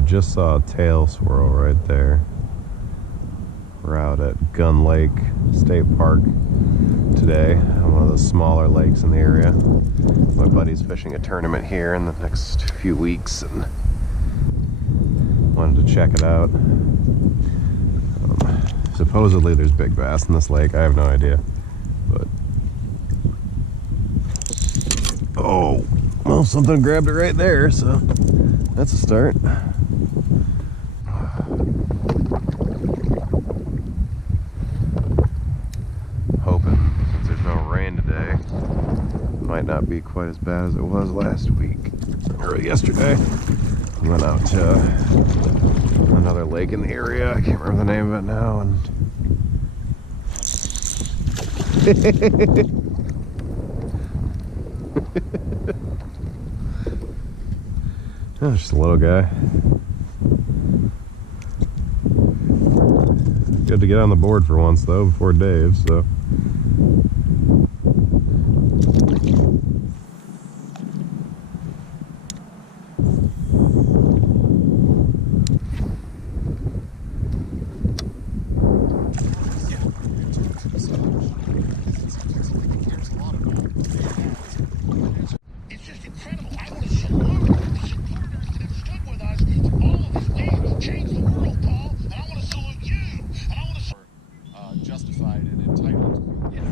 I just saw a tail swirl right there. We're out at Gun Lake State Park today, on one of the smaller lakes in the area. My buddy's fishing a tournament here in the next few weeks and wanted to check it out. Supposedly there's big bass in this lake. I have no idea, but oh, well, something grabbed it right there, so that's a start. Hoping, since there's no rain today, it might not be quite as bad as it was last week or yesterday. We went out to another lake in the area. I can't remember the name of it now, and oh, just a little guy. Good to get on the board for once though before Dave, so justified and entitled. Yeah.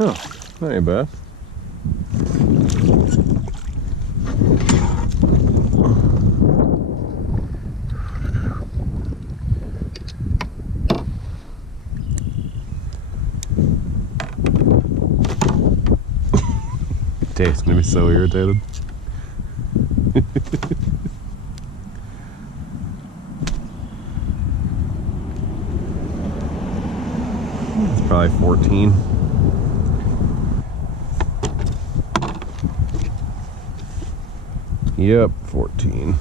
oh, that ain't bad. Dave's gonna be so irritated. It's probably 14. Yep, 14.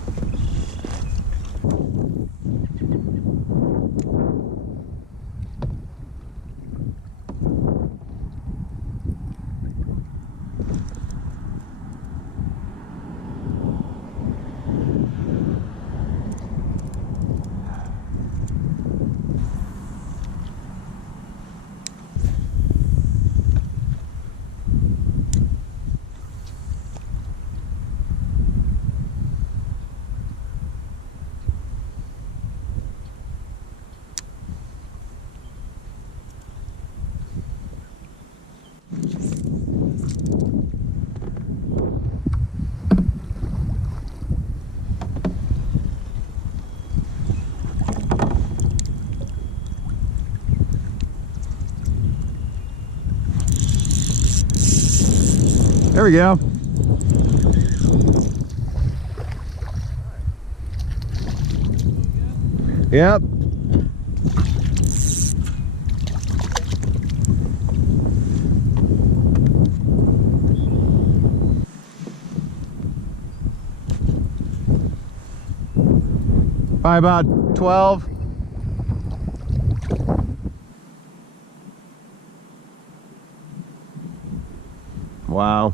There we go. Yep. Probably about 12. Wow.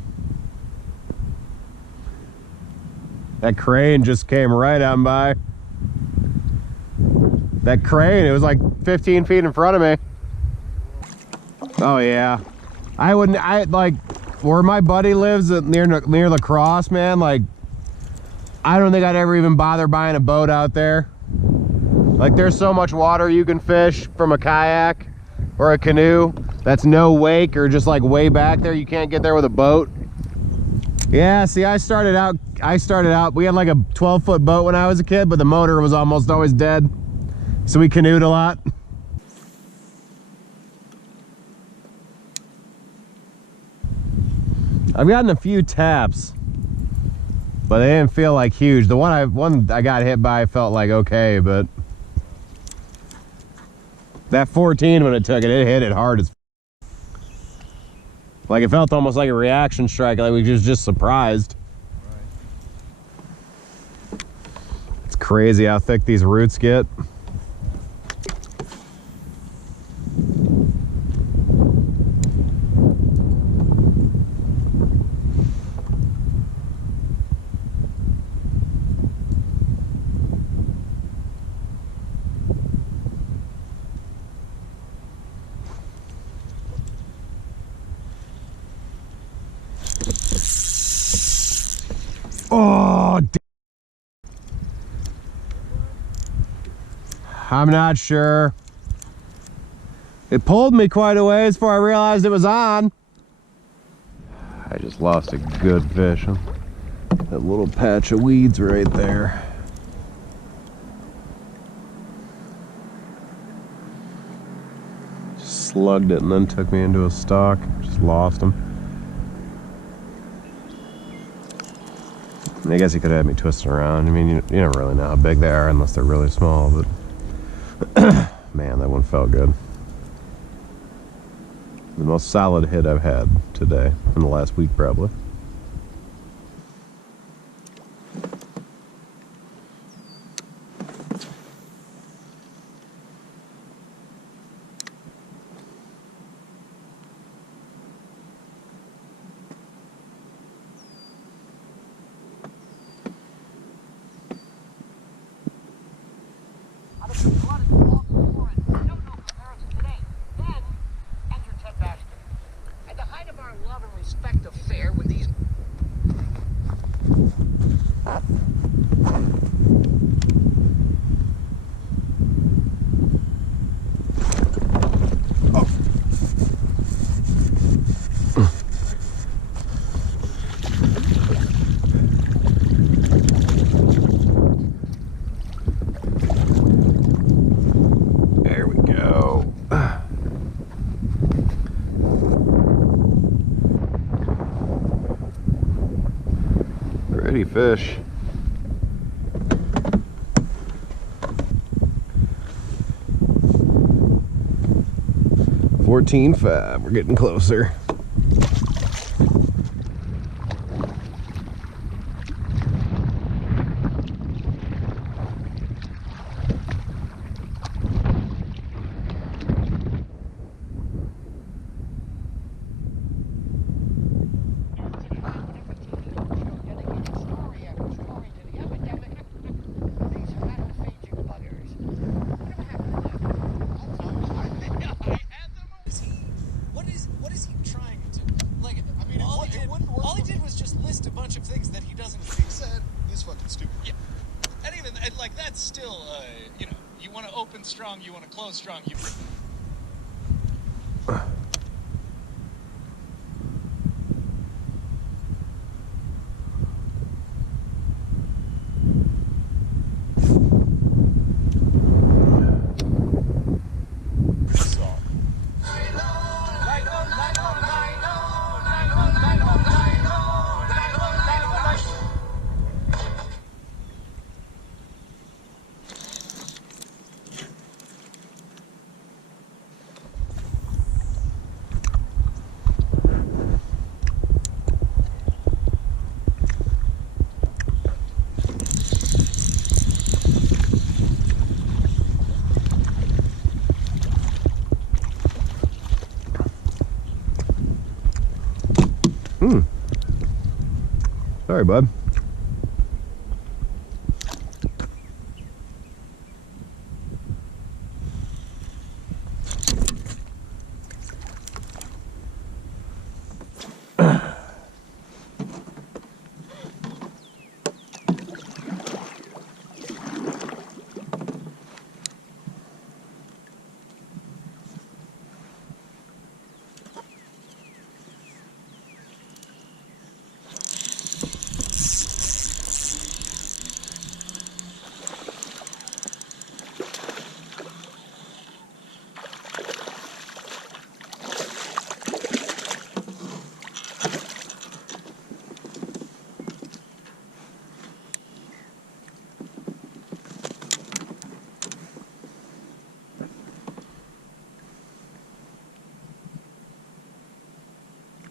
That crane just came right on by. That crane, it was like 15 feet in front of me. Oh yeah. I like where my buddy lives near La Crosse, man, like I don't think I'd ever even bother buying a boat out there. Like there's so much water you can fish from a kayak or a canoe that's no wake or just like way back there. You can't get there with a boat. Yeah, see, I started out, we had like a 12-foot boat when I was a kid, but the motor was almost always dead. So we canoed a lot. I've gotten a few taps, but they didn't feel like huge. The one I got hit by felt like okay, but that 14 when it took it, it hit it hard as Like it felt almost like a reaction strike, like we was just surprised. Right. It's crazy how thick these roots get. Oh, I'm not sure. It pulled me quite a ways before I realized it was on. I just lost a good fish. That little patch of weeds right there. Just slugged it and then took me into a stalk. Just lost him. I guess he could have had me twisting around. I mean, you never really know how big they are unless they're really small, but man, that one felt good. The most solid hit I've had today, in the last week probably. Pretty fish. $14.5. We're getting closer. All he did was just list a bunch of things that he doesn't think. He said he's fucking stupid. Yeah. And even, like, that's still, you know, you want to open strong, you want to close strong, you... Sorry, bud.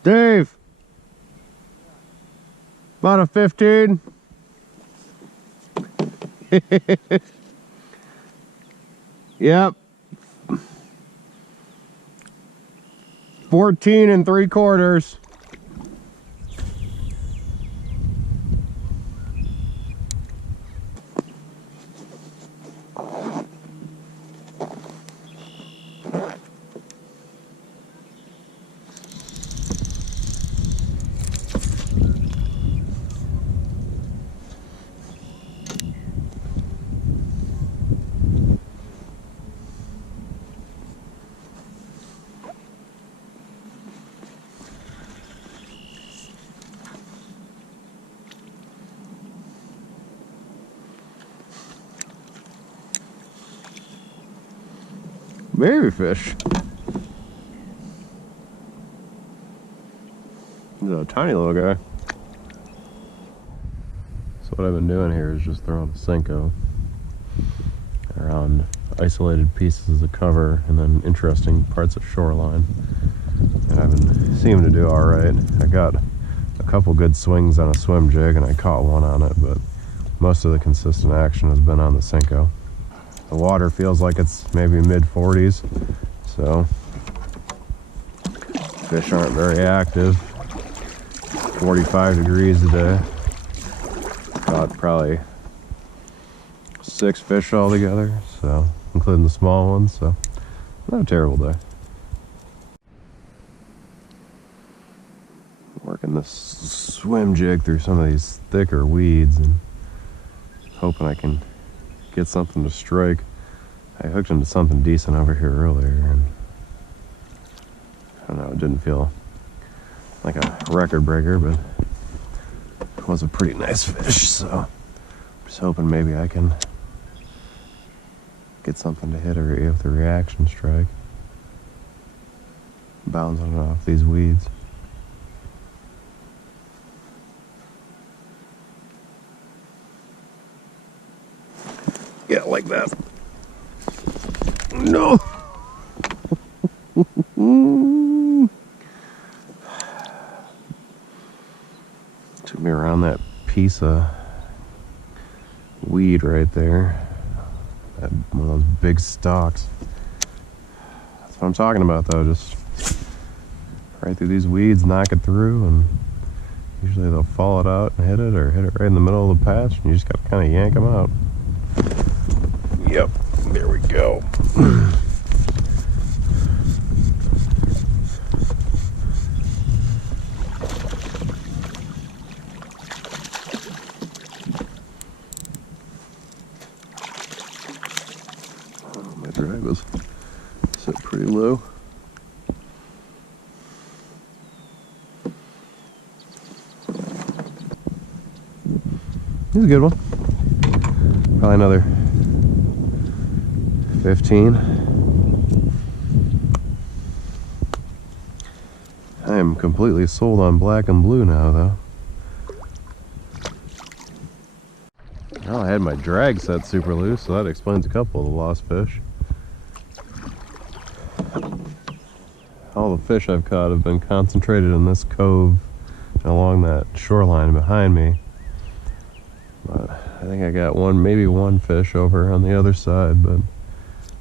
Dave. About a 15. Yep. 14 3/4. Baby fish. He's a tiny little guy. So what I've been doing here is just throwing a Senko around isolated pieces of cover and then interesting parts of shoreline. And I've been seeming to do all right. I got a couple good swings on a swim jig and I caught one on it, but most of the consistent action has been on the Senko. The water feels like it's maybe mid-40s, so fish aren't very active. 45 degrees today. Caught probably 6 fish altogether, so including the small ones, so not a terrible day. Working this swim jig through some of these thicker weeds and hoping I can get something to strike. I hooked into something decent over here earlier and I don't know, it didn't feel like a record breaker, but it was a pretty nice fish, so I'm just hoping maybe I can get something to hit her with a reaction strike. Bouncing off these weeds. Yeah, like that. No. Took me around that piece of weed right there. That one of those big stalks. That's what I'm talking about, though. Just right through these weeds, knock it through, and usually they'll fall it out and hit it, or hit it right in the middle of the patch, and you just gotta kind of yank them out. Yep, there we go. Oh, my drag was set pretty low. This is a good one. Probably another 15. I am completely sold on black and blue now, though. Well, I had my drag set super loose, so that explains a couple of the lost fish. All the fish I've caught have been concentrated in this cove and along that shoreline behind me. But I think I got one, maybe one fish over on the other side, but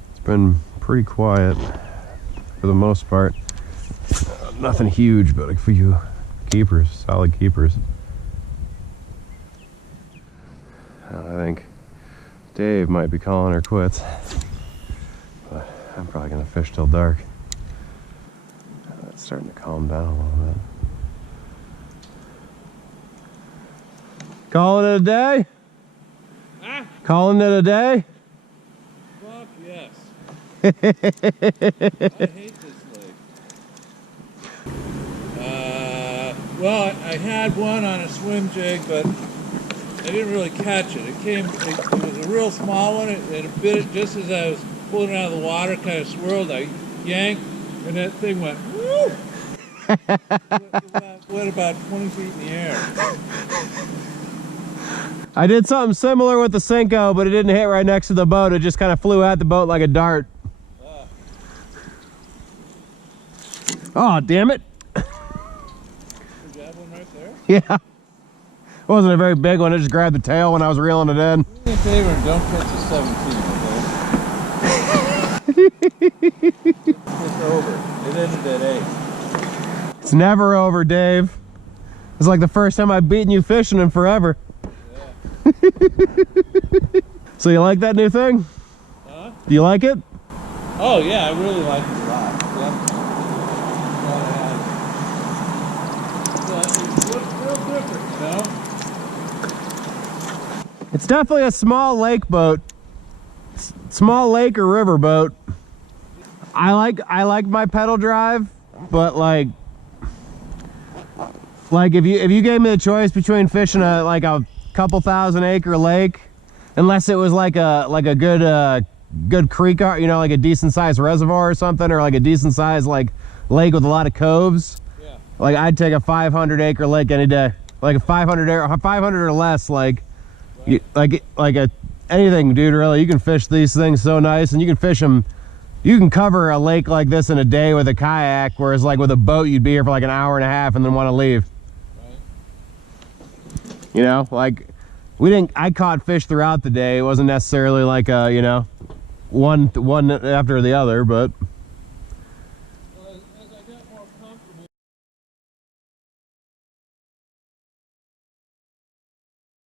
it's been pretty quiet for the most part. Nothing huge, but a few keepers, solid keepers. I think Dave might be calling her quits, but I'm probably gonna fish till dark. It's starting to calm down a little bit. Calling it a day? Huh? Calling it a day? Fuck yes. I hate this lake. Well, I had one on a swim jig, but I didn't really catch it. It was a real small one, and it bit it just as I was pulling it out of the water, kind of swirled. I yanked, and that thing went, woo! It went about 20 feet in the air. I did something similar with the Senko, but it didn't hit right next to the boat. It just kind of flew at the boat like a dart. Oh, damn it. Yeah. It wasn't a very big one. I just grabbed the tail when I was reeling it in. Do me a favor and don't catch a 17, okay? It's over. It ended at 8. It's never over, Dave. It's like the first time I've beaten you fishing in forever. Yeah. So you like that new thing? Huh? Do you like it? Oh yeah, I really like it a lot. Yeah. It looks real different, you know? It's definitely a small lake boat. Small lake or river boat. I like my pedal drive, but like if you gave me the choice between fishing a couple thousand acre lake, unless it was like a good creek, you know, like a decent sized reservoir or something, or like a decent sized like lake with a lot of coves. Yeah. Like I'd take a 500 acre lake any day. Like a 500 or less, like anything, dude. Really, you can fish these things so nice, and you can fish them. You can cover a lake like this in a day with a kayak, whereas like with a boat, you'd be here for like an hour and a half and then want to leave. Right. You know, like I caught fish throughout the day. It wasn't necessarily like a, you know, one after the other, but